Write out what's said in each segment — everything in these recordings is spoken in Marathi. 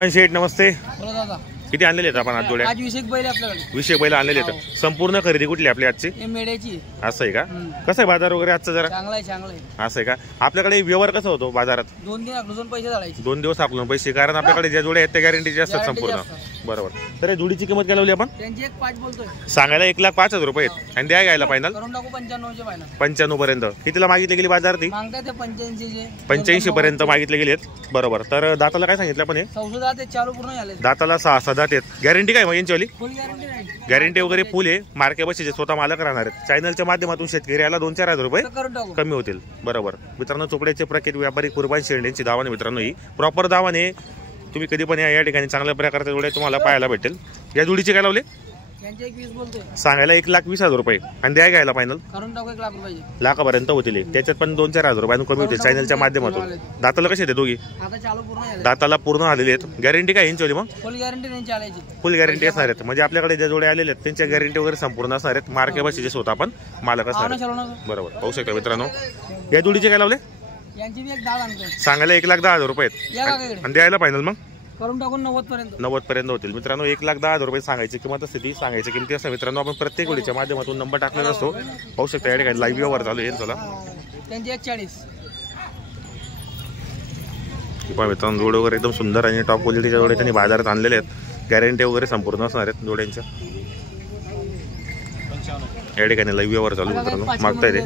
शेठ नमस्ते. बोला दादा. किती आणलेले आहेत आपण आज जोड्या? आज 20 बैल आपल्याकडे. 20 बैल आणलेले आहेत. संपूर्ण खरेदी कुठली आपली आजची? हे मेड्याची. असं आहे का? कसं आहे बाजार वगैरे आजचा जरा? चांगला आहे. असं आहे का? आपल्याकडे व्यवहार कसा होतो बाजारात? 2 दिवस आपलं पैसे झाडायचे. 2 दिवस आपलं पैसे, कारण आपल्याकडे ज्या जोड्या आहेत त्या गॅरंटीचे असतात संपूर्ण. बरोबर. तर जोडीची किंमत काय लावली आपण? त्यांची 1.5 बोलतोय. सांगायला 1,05,000 रुपये आहेत आणि द्या घ्यायला फायनल करून टाकू 95 चे फायनल. 95 पर्यंत. कितीला मागितली गेली बाजार ती? मागताय ते 85 चे. 85 पर्यंत मागितले गेलेत. बरोबर. तर दाताला काय सांगितलं आपण? हे सौदा ते चालू पूर्ण झाले. दाताला 6 दात आहेत. गॅरंटी काय मग यांची? फुल गॅरंटी नाही. गॅरंटी वगैरे फुल आहे. मार्के बशीचे स्वतः मालक राहणार आहेत. चॅनलच्या माध्यमातून शेतकऱ्याला 2-4 हजार रुपये करून टाकू. कमी होतील. बरोबर मित्रांनो, चोपड्याचे प्रख्यात व्यापारी कुर्बान शेंडेंची दावाने मित्रांनो, ही प्रॉपर दावाने तुम्ही कधी पण या ठिकाणी चांगल्या प्रकारच्या जोड्या तुम्हाला पाहायला भेटेल. या जोडीचे काय लावले? त्यांचे 21 बोलतोय. सांगायला 1,20,000 रुपये आणि द्या घ्यायला फायनल करून टाकू 1 लाख रुपये. लाखापर्यंत होतील. त्याच्यात पण 2-4 हजार रुपये कमी होतील चॅनलच्या माध्यमातून. दाताला कसे आहेत दोघी? आता चालू पूर्ण झाले. दाताला पूर्ण आलेले आहेत. गॅरंटी काय यांची मग? फुल गॅरंटी नाही चालायची. फुल गॅरंटी असणार आहेत. म्हणजे आपल्याकडे ज्या जोड्या आलेल्या आहेत त्यांच्या गॅरंटी वगैरे संपूर्ण असणार आहेत. मार्के बशीचे स्वतः आपण मालक असणार आहेत. बरोबर. पाहू शकता मित्रांनो, या जोडीचे काय लावले? यांची मी 10 आणतोय. सांगायला 1,10,000 रुपये आहेत आणि द्यायला फायनल मग करून टाकून 90 पर्यंत होतील. मित्रांनो 1,10,000 रुपये सांगायची किंमत असते, ती सांगायची किमती असतात. मित्रांनो आपण प्रत्येक वेळीच्या माध्यमातून नंबर टाकलेला असतो. पाहू शकता या ठिकाणी लाईव्ह व्यवहार चालू आहे. चला त्यांची 140. मित्रांनो जोड वगैरे एकदम सुंदर आणि टॉप क्वालिटीच्या जोड्या त्यांनी बाजारात आणलेले आहेत. गॅरंटी वगैरे संपूर्ण असणार आहेत जोड्यांच्या. या ठिकाणी लाईव्ह व्यवहार चालू मित्रांनो, मागताय ते.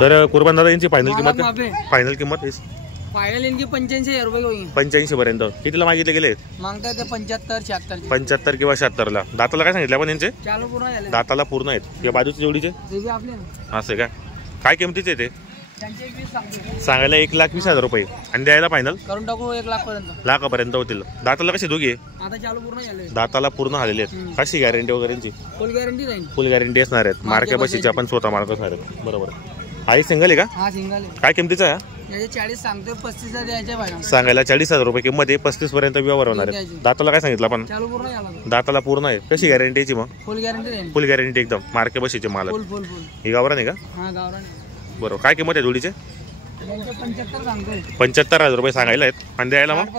तर कुर्बान दादा यांची फायनल किंमत फायनल इनकी 85,000 रुपये होईल. 85 पर्यंत. कितीला मागितले गेले? मागताय ते 75-76. 75 किंवा 76 ला. दाताला काय सांगितलं आपण यांचे? चालू पूर्ण झाले. दाताला पूर्ण आहेत. या बाजूच्या जोडीचे असं का? काय किमतीचे ते? सांगायला 1,20,000 रुपये आणि द्यायला फायनल करून टाकू 1 लाख पर्यंत. लाखापर्यंत होतील. दाताला कशी दोघी? आता चालू पूर्ण झाले. दाताला पूर्ण आलेले आहेत. कशी गॅरंटी वगैरेची? फुल गॅरंटी राहील. फुल गॅरंटी असणार आहेत. मार्के बशीचे आपण स्वतः मार्क असणार आहेत. बरोबर. हा सिंगल आहे का? हा सिंगल आहे. काय किमतीचा आहे? याचे 40 सांगतोय, 35 द्यायचे फायनल. सांगायला 40,000 रुपये किंमत आहे. 35 पर्यंत व्यवहार होणार आहे. दाताला काय सांगितलं आपण? चालू पूर्ण झाला. दाताला पूर्ण आहे. कशी गॅरंटीची मग? फुल गॅरंटी राहील. फुल गॅरंटी एकदम. मार्के बशीचे मालक. फुल ही गावरान आहे का? हा गावरान. बरोबर. काय किंमत आहे जोडीचे? 75 सांगतोय. 75,000 रुपये सांगायला आहेत आणि द्यायला मग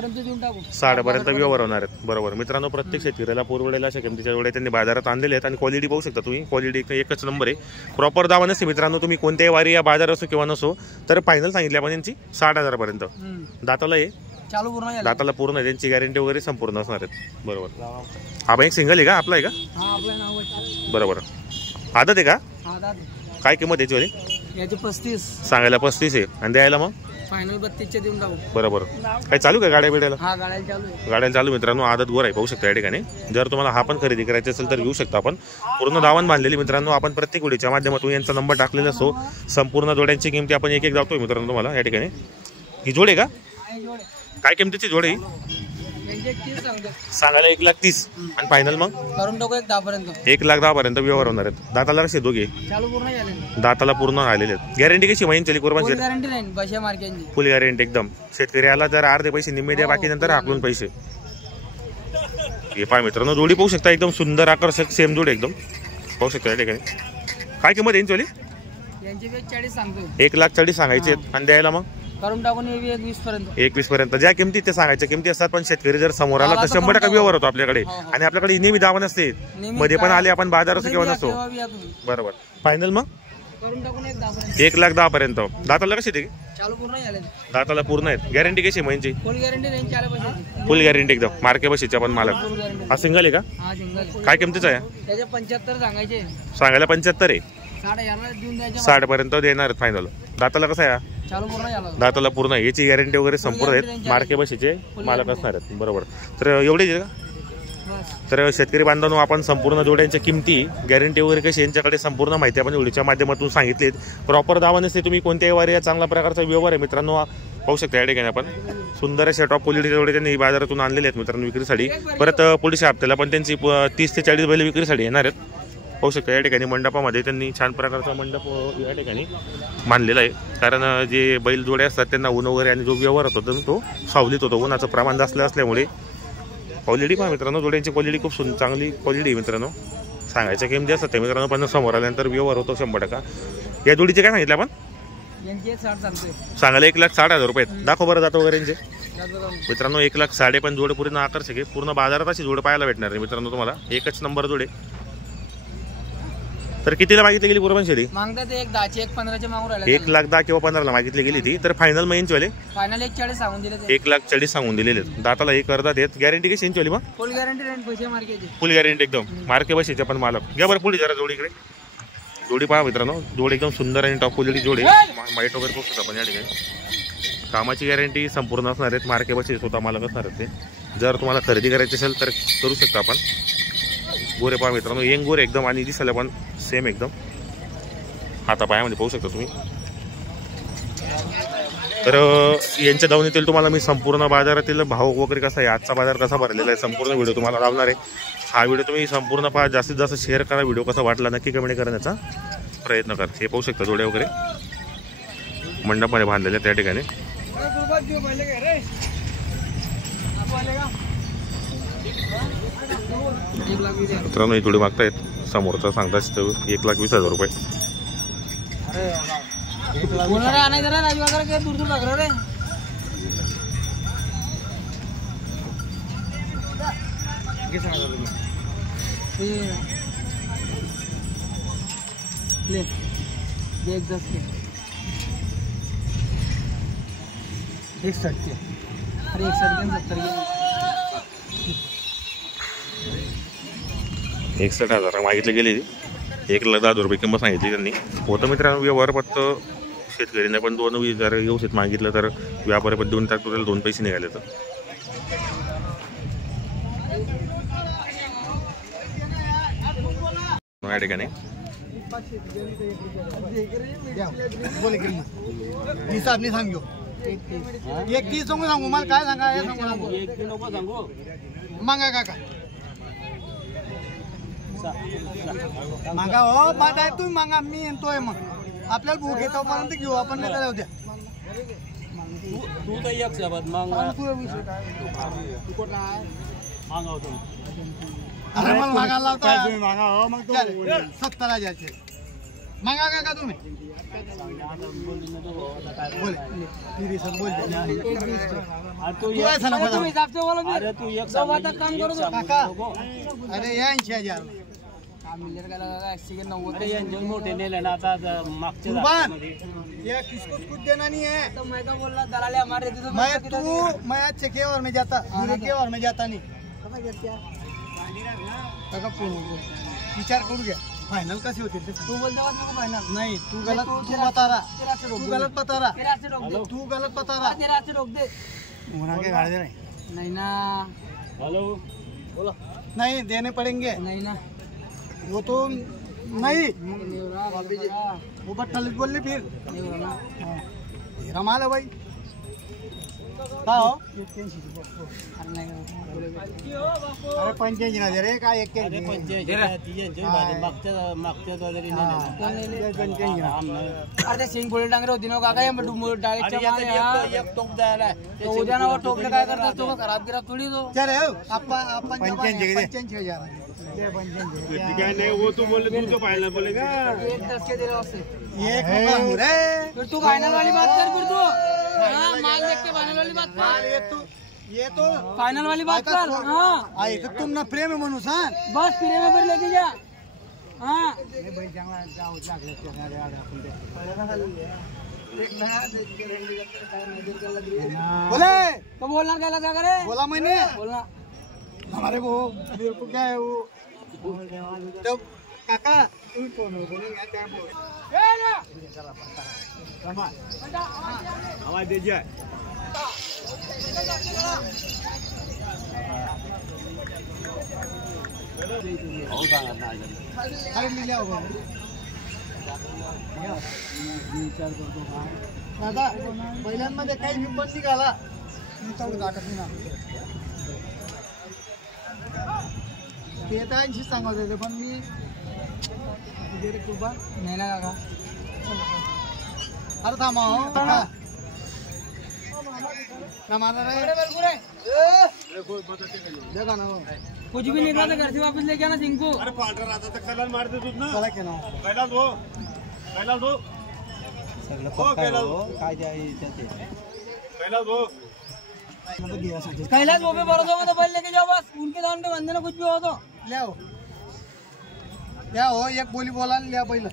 60 पर्यंत व्यवहार होणार आहेत. बरोबर. मित्रांनो प्रत्येक शेतकऱ्याला पुरवडेला अशा किमतीच्या जोड्या त्यांनी बाजारात आणलेले आहेत आणि क्वालिटी पाहू शकता तुम्ही. क्वालिटी एकच नंबर आहे. प्रॉपर दावा नसते मित्रांनो. तुम्ही कोणत्याही वारी या बाजार असो किंवा नसो, तर फायनल सांगितले आपण यांची 60,000 पर्यंत. दाताला आहे चालू पूर्ण. दाताला पूर्ण आहे. त्यांची गॅरंटी वगैरे संपूर्ण असणार आहेत. बरोबर. हा पण एक सिंगल आहे का? आपला आहे का? बरोबर. आदत आहे का? काय किंमत याची? याची 35 सांगायला 35 आहे आणि द्यायला मग फायनल 32 देऊन टाकू. बरोबर. काय चालू का गाड्या बिड्याला? हा गाड्या चालू आहे. गाड्या चालू मित्रांनो. आदत गोर आहे पाहू शकता या ठिकाणी. जर तुम्हाला हा पण खरेदी करायची असेल तर घेऊ शकता आपण. पूर्ण दावण बांधलेली मित्रांनो. आपण प्रत्येक व्हिडिओच्या माध्यमातून यांचा नंबर टाकलेला असतो. संपूर्ण जोड्यांची किमती आपण एक जातोय मित्रांनो तुम्हाला या ठिकाणी. ही जोड आहे का? काय किमतीची जोड आहे? सांगायला 1,30,000 आणि फायनल मग करून टाकू 1,10 पर्यंत. 1,10,000 पर्यंत व्यवहार होणार आहेत. दाताला कसे दोघे? चालू पूर्ण झाले. दाताला पूर्ण आलेले आहेत. गॅरंटी कशी महिन्याची कुर्बान? गॅरंटी नाही. बशा मार्केटची फुल गॅरंटी एकदम. शेतकऱ्याला जर अर्धे पैसे निम्मे द्या, बाकी नंतर हाकलून पैसे. हे पाय मित्रांनो जोडी पाहू शकता. एकदम सुंदर आकर्षक सेम जोडी एकदम पाहू शकता या ठिकाणी. काय किंमत यांची? यांची 40 सांगतो. 1,40,000 सांगायचे आणि द्यायला मग करून टाकून 21 पर्यंत. 21 पर्यंत. ज्या किमती ते सांगायच्या किमती असतात. पण शेतकरी जर समोर आला तर 100% व्यवहार होतो आपल्याकडे. आणि आपल्याकडे नेहमी दावा नसते. मध्ये पण आले आपण बाजार असो किंवा नसतो. बरोबर. फायनल मग करून टाकून 1,10,000 पर्यंत. दाताला कशी ते? चालू पूर्ण झाले. दाताला पूर्ण आहेत. गॅरंटी कशी महिन्याची? फुल गॅरंटी नाही. चालू पैसे फुल गॅरंटी एकदम. मार्के बशीचे आपण मालक. हा सिंगल आहे का? हा सिंगल. काय किमतीचा आहे? त्याचे 75 सांगायचे. सांगायला 75 आहे. 60 पर्यंत देणार फायनल. दाताला कसं आहे? चालू पूर्ण झाला. दाताला पूर्ण आहे. याची गॅरंटी वगैरे संपूर्ण आहेत. मार्के बशीचे मालक असणार आहेत. बरोबर. तर एवढेच आहे का? तर शेतकरी बांधवांनो, आपण संपूर्ण जोड्यांच्या किमती, गॅरंटी वगैरे कशी यांच्याकडे संपूर्ण माहिती आपण व्हिडिओच्या माध्यमातून सांगितलीत. प्रॉपर दावा नसते. तुम्ही कोणत्याही वारी चांगल्या प्रकारचा व्यवहार आहे मित्रांनो. पाहू शकता या ठिकाणी आपण सुंदर अशा टॉप क्वालिटीच्या जोडे त्यांनी बाजारातून आणलेले आहेत मित्रांनो विक्रीसाठी. परत पुढच्या हप्त्याला पण त्यांची 30 ते 40 बैल विक्रीसाठी येणार आहेत. पाहू शकता या ठिकाणी मंडपामध्ये त्यांनी छान प्रकारचा मंडप या ठिकाणी मानलेला आहे. कारण जे बैल जोडे असतात त्यांना ऊन वगैरे आणि जो व्यवहार होतो तो सावलीत होतो. उन्हाचं प्रमाण जास्त असल्यामुळे क्वालिटी पहा मित्रांनो. जोड्यांची क्वालिटी खूप चांगली क्वालिटी आहे मित्रांनो. सांगायच्या किमती असतात ते मित्रांनो. पण समोर आल्यानंतर व्यवहार होतो 100%. या जोडीचे काय सांगितलं आपण? यांची 60 सांगतोय. सांगायला 1,60,000 रुपये. दाखव बरं जातो वगैरे यांचे जातो का? मित्रांनो. 1,60,000 पण जोड पूर्ण आकर्षक आहे. पूर्ण बाजारात अशी जोड पाहायला भेटणार आहे मित्रांनो तुम्हाला. एकच नंबर जोड आहे. तर कितीला मागितली गेली पूर्ण शेती? मागतात 1,10 1,15 मागून राहिले. 1,10,000 किंवा 15ला मागितली गेली ती. तर फायनल मग यांची वाले फायनल 1,40 सांगून दिले ते. 1,40,000 सांगून दिलेले आहेत. दाताला हे करतात येत. गॅरंटी कशी यांची वाली मग? फुल गॅरंटी रेंट पैसे मार्केटचे. फुल गॅरंटी एकदम. मार्के बशीचे पण मालक. घ्या बरं पुढे जरा जोडीकडे. जोडी पहा मित्रांनो. जोड एकदम सुंदर आणि टॉप क्वालिटी जोडी. माईट वगैरे बघू शकता आपण या ठिकाणी. कामाची गॅरंटी संपूर्ण असणार आहेत. मार्के बशी स्वतः मालक असणार आहेत ते. जर तुम्हाला खरेदी करायची असेल तर करू शकता आपण. गोरे पहा मित्रांनो. यंग गोरे एकदम आणि दिसायला पण सेम एकदम. हातापायामध्ये पाहू शकता तुम्ही. तर यांच्या दावणीतील तुम्हाला मी संपूर्ण बाजारातील भाव वगैरे कसा आहे, आजचा बाजार कसा भरलेला आहे, संपूर्ण व्हिडिओ तुम्हाला लावणार आहे. हा व्हिडिओ तुम्ही संपूर्ण पहा. जास्तीत जास्त शेअर करा. व्हिडिओ कसा वाटला नक्की कमेंट करण्याचा प्रयत्न करा. हे पाहू शकता जोड्या वगैरे मंडपाने बांधलेले त्या ठिकाणी. मित्रांनो ही जोडी मागतायत. समोरचा सांगताच 1,20,000 रुपये. बोलणार आहे आणायचं रे राजू वगैरे काय दूर दूर लागलं रे. ले दे 1,10 के 1,60 के. अरे 1,60 के 70 के. 61,000 मागितली गेली. 1,10,000 रुपये किंमत सांगितली त्यांनी. होतं मित्रांनो व्यवहार फक्त शेतकरीने पण 2 जर व्यवस्थित मागितलं तर व्यापारी पण 2 टाकतो 2 पैसे निघाले. तर या ठिकाणी हिसाब नाही सांगू. 1,30 सांगू मला काय सांगा हे सांगू. मागा काका मागा हो माझा आहे तुम्ही मागा. मी येतोय मग आपल्याला भूक येतोपर्यंत घेऊ आपण. नाही तर द्या तू तर एक सोबत मग अरे मला मागायला लावता तुम्ही. मागा हो मग 70,000 मागा काका तुम्ही. अरे 80,000 मोठे नेले ना आता मागच्या. ये किसको कुछ देना नहीं है. तो मैं तो बोल रहा दलाली हमारे देते तो मैं अच्छे के और में जाता के और में जाता नहीं. विचार करू घ्या. फायनल कशी होती तू बोलते फायनल नाही. तू गलत बता रहा. तू गलत बता रहा. तू गलत बता रहा. तेरा से रोक दे. के गाड़ी नहीं. नहीं ना. हेलो बोलो. नहीं देने पड़ेंगे. नहीं ना वो तो नहीं. वो बट्टल बोल ली फिर. तेरा माल है भाई. अरे 85,000 रे काय 81. अरे सिंग गोळी डांगरे होती ना काका. डायरेक्ट उद्या ना टोपलं काय करतात तो खराब गिराब थोडी तो. चल आपण 85,000 नहीं वो तो बोले तू तो फाइनल बोलेगा 1,10 के दे रहा उससे. रे तू फाइनल वाली बात कर फिर तू. हाँ माल देख के फाइनल वाली बात कर. ये तो फाइनल वाली बात कर. हाँ आई तो तुम ना प्रेम है मनुष्य. बस फिर में फिर लेके जा. हाँ बोले तो बोलना क्या लगा करे. बोला मैंने. बोलना हमारे वो मेरे को क्या है वो तो काका तुम कौन हो बोलेंगे क्या बोल. आवाज दीजिए. अरे मिल जाओ दादा. पहिल्यांमध्ये काही विपत निघाला मी तो दाखवत ना. ते तर 80 सांगत होते पण मी कुर्बान नहीं ना काका. अरे थांबा हो ना माना रे. देखा ना कुछ भी निकला तो घर से वापस लेके आना सिंह को. अरे पार्टनर आता तर कलाल मार दे तू ना. चला के ना कैलाल दो सगळं पक्का हो, काय कैलाश भाऊ कैलाश वो भी भरोसा मत बैल लेके जाओ बस उनके दाम पे बंदे ना कुछ भी हो तो या हो एक बोली बोला आणि लिया पहिलं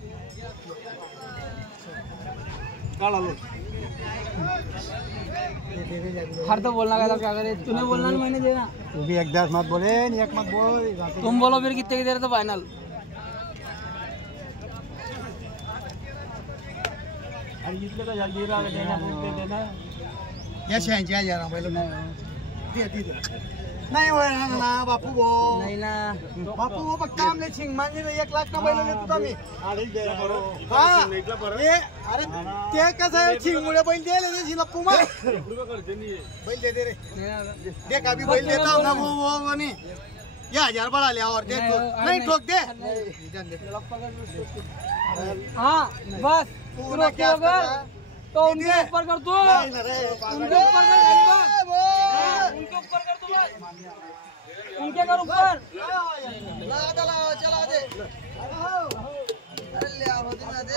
हर तो बोलना का था क्या करे तूने बोलना नहीं मैंने देना तू भी एक दस मत बोले एक मत बोल तुम बोलो फिर कितने की देर तो फाइनल या 86,000 पहिलं नाही होय ना बापू भो नहीं ना बापू भो फक्त आमले छिंग मांगे 1 लाख ना बैल लेतो आम्ही हा अरे ते कसं आहे छिंगमुळे बैल दिले ते लप्पू मा बैल दे रे दे का भी बैल देता ना वो म्हणे या 1000 बढ़ाले और दे नहीं ठोक दे हाँ बस पूरा क्या तो उनके ऊपर कर तू उनके ऊपर कर उनके ऊपर कर तू बस उनके कर ऊपर चला दे अरे ले आओ दिना दे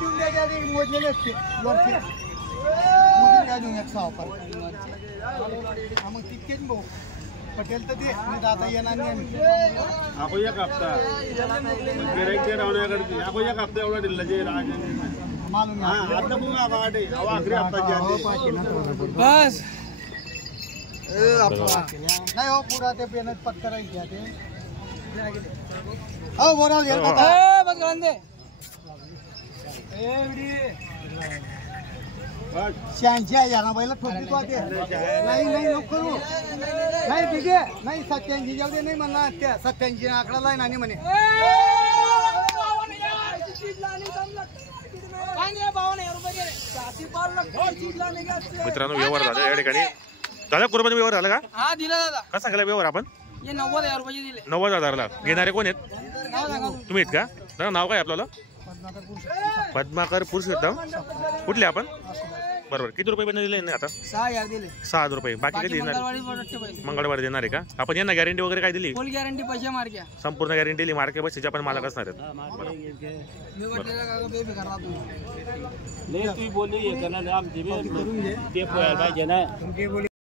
देऊन द्या ते मोजलेले असते लोकचे मोजून द्या देऊन 100 पर मग तितकेच भाऊ पटेल तर ते मी आता येणार नाही आपण एक हप्ता गिराईक ते रावण्याकडे आपण एक हप्ता एवढा दिला जे राज मालूम हा आता बुंगा बाटे आखरी हप्ता जाते बस नाही हो पुरा ते पेनच पक्का राहील घ्या ते हो बोराल घेत ए बस गळन दे 86,000 बैल ठोकली तो ते नाही नको करू नाही ठीक आहे नाही 87 जाऊ दे नाही म्हणला त्या 87 आकडा लाईन आणि म्हणे मित्रांनो व्यवहार झाला या ठिकाणी दादा कुर्बानी व्यवहार झाला का हा दिला दादा कसा केला व्यवहार आपण ये 90,000 रुपये दिले 90,000ला घेणारे कोण आहेत नाव सांगा तुम्ही आहेत का दादा नाव काय आपल्याला पद्माकर पुरुषोत्तम कुठले आपण बरोबर किती रुपये पण दिले नाही आता 6,000 दिले 6,000 रुपये बाकी बाकी किती देणार मंगळवारी परत पैसे मंगळवारी देणार आहे का आपण यांना गॅरंटी वगैरे काय दिली फुल गॅरंटी पैसे मार गया संपूर्ण गॅरंटी दिली मार्के बसचे आपण मालक असणार आहेत मी वाटलेला का बेफिकर राहा तुम्ही ले तू बोलली हे करणार आमची बी ते पाहिजे ना